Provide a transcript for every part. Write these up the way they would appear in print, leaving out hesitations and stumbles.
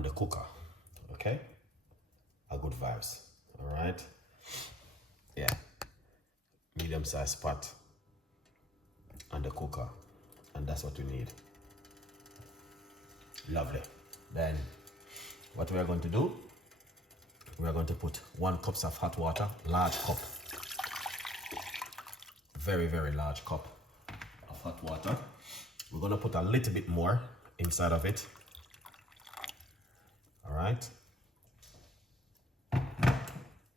and the cooker. Okay, a good vibes. All right, yeah, medium-sized pot and the cooker, and that's what we need. Lovely. Then what we are going to do, we are going to put 1 cup of hot water, large cup, very, very large cup of hot water. We're going to put a little bit more inside of it. All right.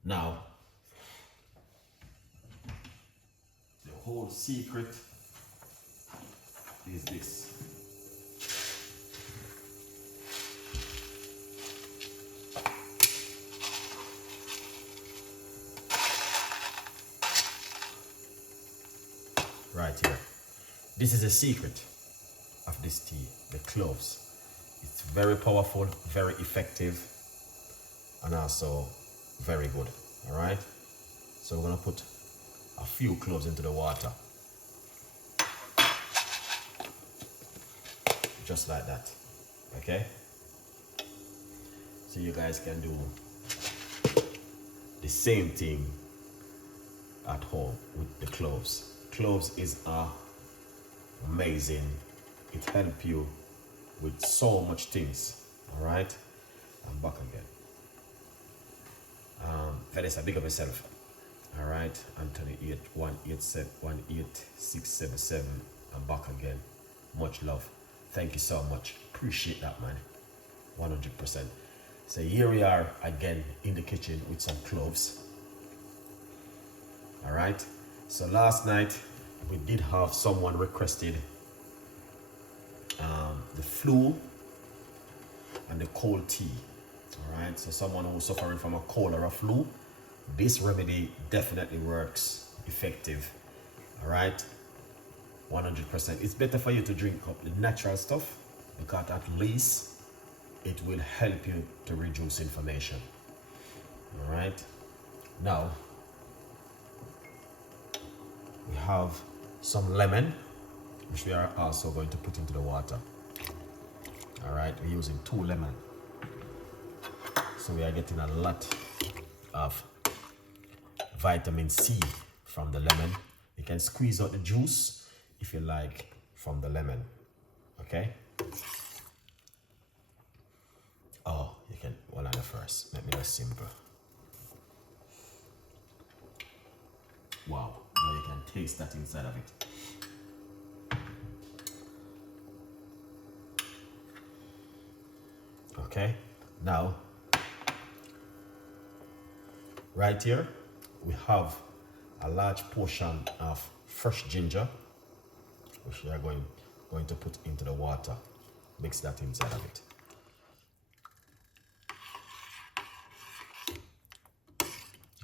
Now, the whole secret is this. Right here. This is the secret of this tea, the cloves. It's very powerful, very effective, and also very good. All right. So we're gonna put a few cloves into the water, just like that. Okay. So you guys can do the same thing at home with the cloves. Cloves is amazing. It helps you with so much things. All right, I'm back again. Vanessa, big up yourself. All right, Anthony 18677. I'm back again. Much love. Thank you so much. Appreciate that, man. 100%. So here we are again in the kitchen with some cloves. All right. So last night we did have someone requested the flu and the cold tea. All right, so someone who's suffering from a cold or a flu, this remedy definitely works effective. All right, 100%. It's better for you to drink up the natural stuff because at least it will help you to reduce inflammation. All right, now we have some lemon, which we are also going to put into the water. All right, we're using 2 lemons. So we are getting a lot of vitamin C from the lemon. You can squeeze out the juice if you like from the lemon. Okay. Oh, you can, one on the first. Let me just simple. Wow, now you can taste that inside of it. Okay, now, right here, we have a large portion of fresh ginger, which we are going to put into the water. Mix that inside of it.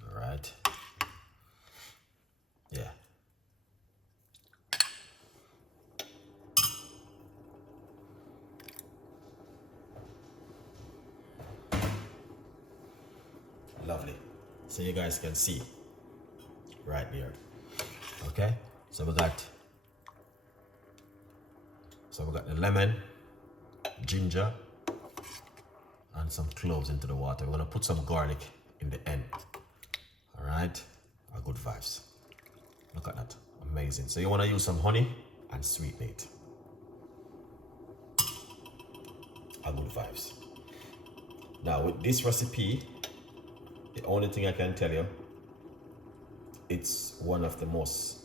All right. Yeah. Lovely. So you guys can see right there. Okay. So we got the lemon, ginger, and some cloves into the water. We're gonna put some garlic in the end. All right. A good vibes. Look at that. Amazing. So you want to use some honey and sweeten it. A good vibes. Now with this recipe, the only thing I can tell you, it's one of the most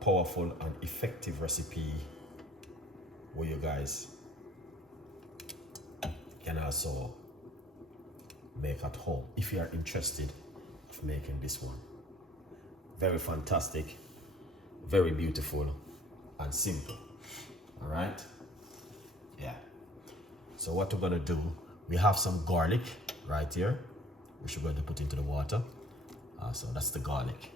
powerful and effective recipe where you guys can also make at home if you are interested of making this one. Very fantastic, very beautiful and simple. All right. Yeah. So what we're gonna do, we have some garlic right here, which we're going to put into the water. So that's the garlic.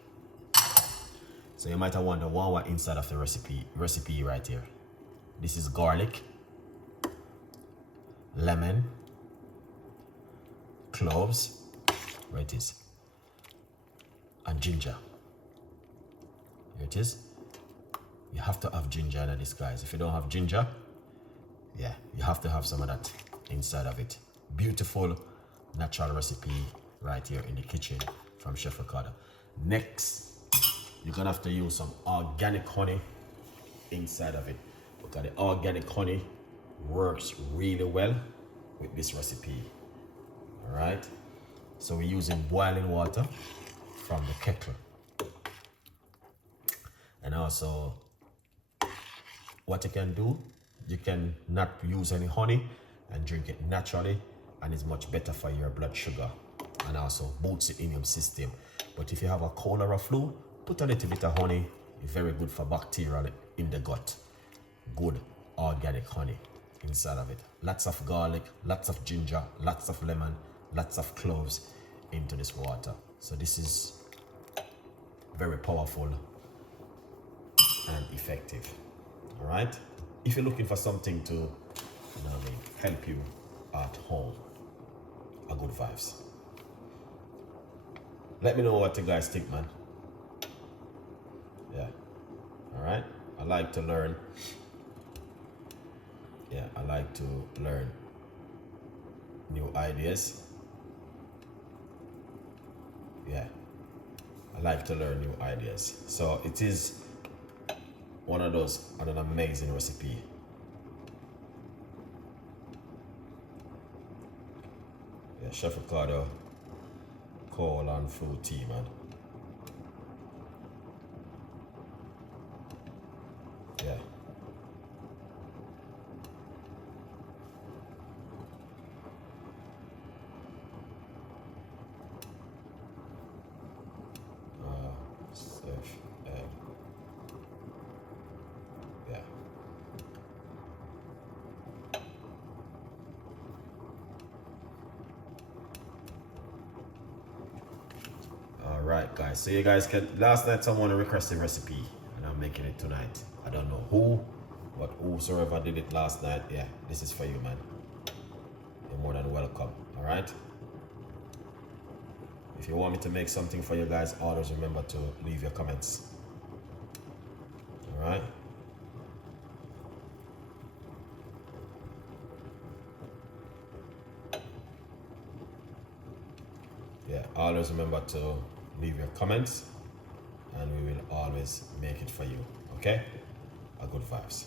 So you might have wondered what inside of the recipe right here. This is garlic, lemon, cloves, where it is, and ginger. Here it is. You have to have ginger in this, guys. If you don't have ginger, yeah, you have to have some of that inside of it. Beautiful natural recipe right here in the kitchen from Chef Ricardo. Next, you're gonna have to use some organic honey inside of it, because the organic honey works really well with this recipe. All right, so we're using boiling water from the kettle. And also, what you can do, you can not use any honey and drink it naturally, and it's much better for your blood sugar and also boosts the immune system. But if you have a cold or a flu, put a little bit of honey. It's very good for bacteria in the gut. Good organic honey inside of it. Lots of garlic, lots of ginger, lots of lemon, lots of cloves into this water. So this is very powerful and effective. All right, if you're looking for something to help you at home, a good vibes. Let me know what you guys think, man. Yeah, all right, I like to learn. Yeah, I like to learn new ideas. Yeah, I like to learn new ideas. So it is one of those, and an amazing recipe. Yeah, Chef Ricardo cold and fruit tea, man. Yeah. Yeah. All right, guys. So you guys can. Last night someone requested a recipe, and I'm making it tonight. I don't know who, but whosoever did it last night, yeah, this is for you, man. You're more than welcome. All right. If you want me to make something for you guys, always remember to leave your comments. All right. Yeah, always remember to leave your comments, and we will always make it for you. Okay? A good vibes.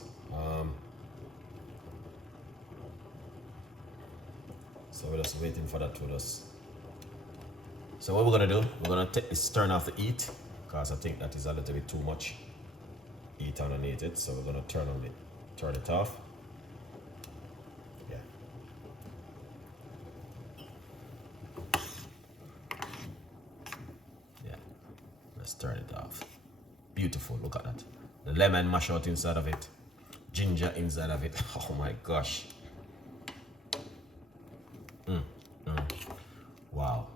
So we're just waiting for that to us. So what we're gonna do, we're gonna take this, turn off the heat, because I think that is a little bit too much heat underneath it. So we're gonna turn it off. Yeah. Yeah. Let's turn it off. Beautiful. Look at that. The lemon mash out inside of it. Ginger inside of it. Oh my gosh. Wow.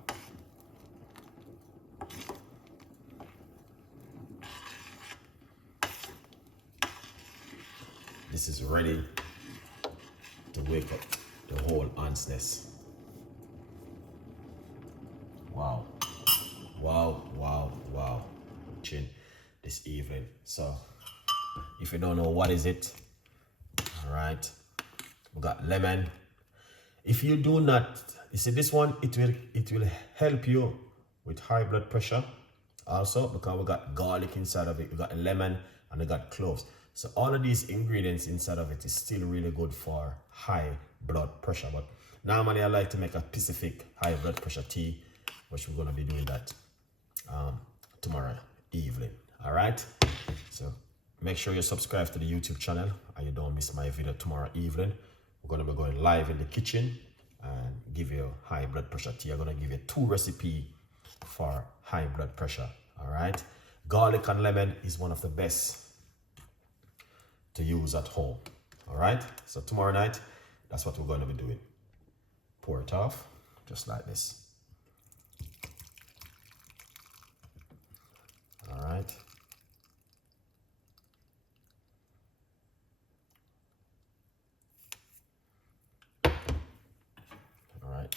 This is ready to wake up the whole ants nest. Wow. Wow, wow, wow. Chin this evening. So if you don't know what is it, all right, we got lemon. If you do not, you see this one, it will help you with high blood pressure also, because we got garlic inside of it, we got lemon, and we got cloves. So all of these ingredients inside of it is still really good for high blood pressure. But normally I like to make a Pacific high blood pressure tea, which we're gonna be doing that tomorrow evening. All right, so make sure you subscribe to the YouTube channel and you don't miss my video tomorrow evening. We're gonna be going live in the kitchen and give you high blood pressure tea. I'm gonna give you 2 recipes for high blood pressure. All right, garlic and lemon is one of the best to use at home. All right, so tomorrow night, that's what we're going to be doing. Pour it off just like this. All right. All right.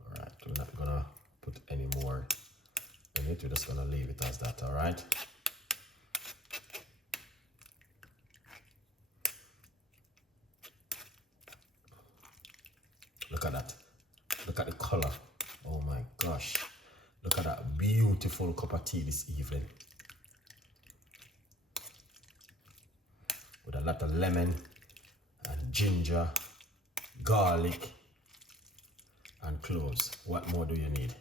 All right, we're not gonna put any more in it. We're just gonna leave it as that. All right. Look at that. Look at the color. Oh my gosh. Look at that beautiful cup of tea this evening. With a lot of lemon and ginger, garlic, and cloves. What more do you need?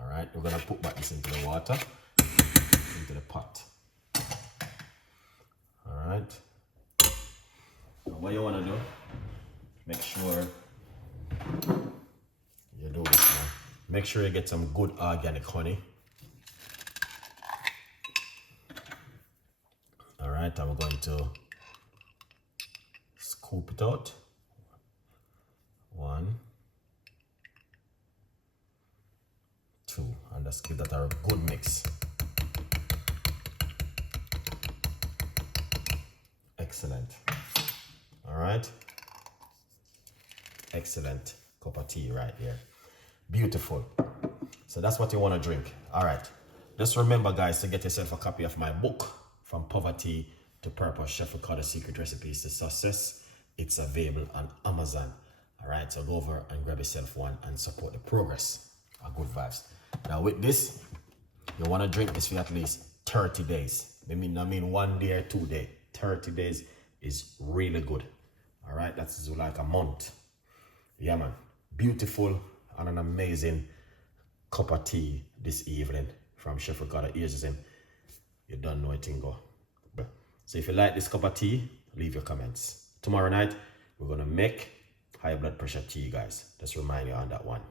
All right, we're gonna put back this into the water, into the pot. All right. Now what you wanna do, make sure you do this now. Make sure you get some good organic honey. All right, I'm going to scoop it out. 1, 2, and let's give that a good mix. Excellent. All right. Excellent cup of tea right here. Beautiful. So that's what you want to drink. All right. Just remember, guys, to get yourself a copy of my book, From Poverty to Purpose, Chef Ricardo Secret Recipes to Success. It's available on Amazon. All right, so go over and grab yourself one and support the progress of Good Vibes. Now with this, you want to drink this for at least 30 days. I mean 1 day or 2 days. 30 days is really good. All right, that's like a month. Yeah, man. Beautiful and an amazing cup of tea this evening from Chef Ricardo. Here's him. You don't know it, go. So if you like this cup of tea, leave your comments. Tomorrow night, we're going to make high blood pressure tea, guys. Just remind you on that one.